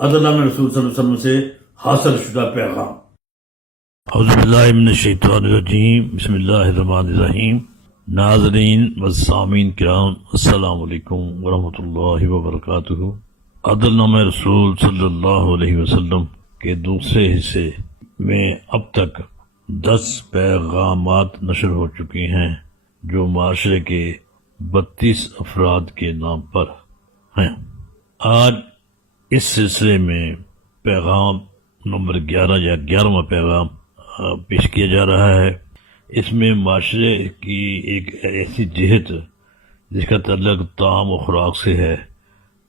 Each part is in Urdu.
عدل نامہ رسول صلی اللہ علیہ وسلم سے حاصل شدہ پیغام۔ اعوذ باللہ من الشیطان الرجیم، بسم اللہ الرحمن الرحیم۔ ناظرین و سامعین کرام، السلام علیکم ورحمۃ اللہ وبرکاتہ۔ عدل نامہ رسول صلی اللہ علیہ وسلم کے دوسرے حصے میں اب تک 10 پیغامات نشر ہو چکے ہیں جو معاشرے کے 32 افراد کے نام پر ہیں۔ آج اس سلسلے میں پیغام نمبر 11 یا 11واں پیغام پیش کیا جا رہا ہے۔ اس میں معاشرے کی ایک ایسی جہت جس کا تعلق طعام و خوراک سے ہے،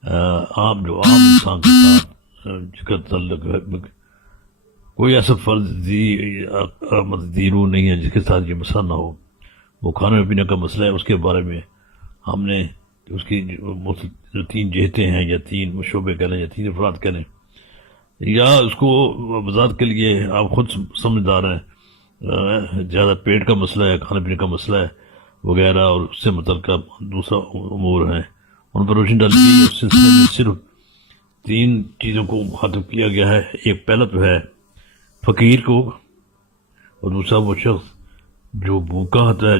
عام انسان کے ساتھ جس کا تعلق ہے، کوئی ایسا فرضی روح نہیں ہے جس کے ساتھ یہ مسئلہ نہ ہو۔ وہ کھانے پینے کا مسئلہ ہے، اس کے بارے میں ہم نے اس کی جو 3 جہتیں ہیں یا 3 شعبے کہہ لیں یا 3 افراد کہہ لیں، یا اس کو وضاحت کے لیے آپ خود سمجھدار ہیں، زیادہ پیٹ کا مسئلہ ہے، کھانے پینے کا مسئلہ ہے وغیرہ، اور اس سے متعلقہ دوسرا امور ہیں، ان پر روشنی ڈالی گئی ہے۔ اس سلسلے میں صرف 3 چیزوں کو مخاطب کیا گیا ہے۔ ایک پہلا تو ہے فقیر کو، اور دوسرا وہ شخص جو بھوکا ہوتا ہے،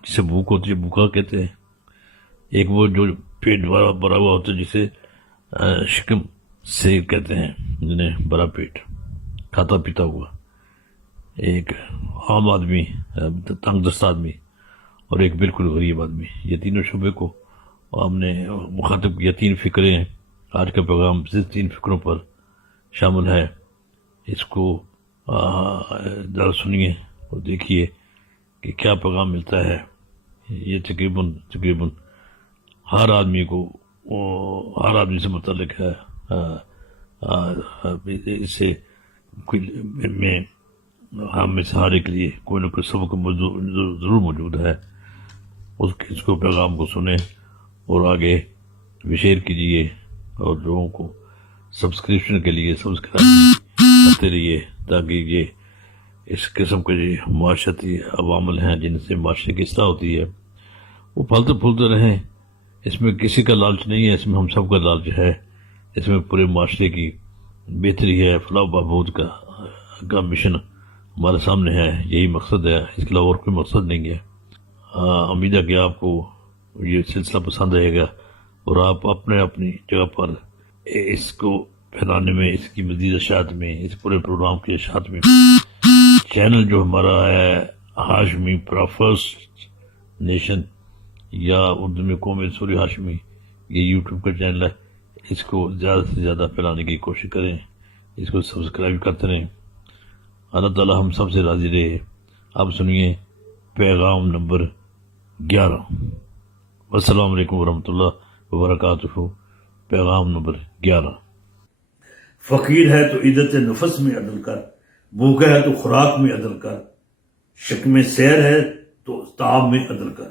جسے بھوک ہوتی ہے بھوکا کہتے ہیں۔ ایک وہ جو پیٹ بھرا ہوا ہوتا ہے جسے شکم سے کہتے ہیں، جنہیں بڑا پیٹ کھاتا پیتا ہوا، ایک عام آدمی، تنگ دست آدمی، اور ایک بالکل غریب آدمی۔ یہ تینوں شعبے کو ہم نے مخاطب کیا۔ 3 فکریں ہیں۔ آج کا پیغام صرف 3 فکروں پر شامل ہے۔ اس کو ذرا سنیے اور دیکھیے کہ کیا پیغام ملتا ہے۔ یہ تقریباً ہر آدمی سے متعلق ہے۔ اس سے میں ہم میں سے ہر ایک لیے کوئی نہ کوئی سبق ضرور موجود ہے۔ اس کو پیغام کو سنیں اور آگے شیئر کیجیے، اور لوگوں کو سبسکرپشن کے لیے سبسکرائب کرتے رہیے، تاکہ یہ اس قسم کے جو معاشرتی عوامل ہیں جن سے معاشرے کی اصلاح ہوتی ہے وہ پھلتے پھولتے رہیں۔ اس میں کسی کا لالچ نہیں ہے، اس میں ہم سب کا لالچ ہے۔ اس میں پورے معاشرے کی بہتری ہے، فلاح و بہبود کا مشن ہمارے سامنے ہے۔ یہی مقصد ہے، اس کے علاوہ اور کوئی مقصد نہیں ہے۔ امید ہے کہ آپ کو یہ سلسلہ پسند آئے گا، اور آپ اپنی جگہ پر اس کو پھیلانے میں، اس کی مزید اشاعت میں، اس پورے پروگرام کی اشاعت میں چینل جو ہمارا ہے ہاشمی فرسٹ نیشن، یا اردو میں قوم سوری ہاشمی، یہ یوٹیوب کا چینل ہے، اس کو زیادہ سے زیادہ پھیلانے کی کوشش کریں، اس کو سبسکرائب کرتے رہیں۔ اللہ تعالی ہم سب سے راضی رہے۔ اب سنیے پیغام نمبر 11۔ السلام علیکم ورحمۃ اللہ وبرکاتہ۔ پیغام نمبر 11۔ فقیر ہے تو عزت نفس میں عدل کر، بھوکا ہے تو خوراک میں عدل کر، شکم سیر ہے تو طعام میں عدل کر۔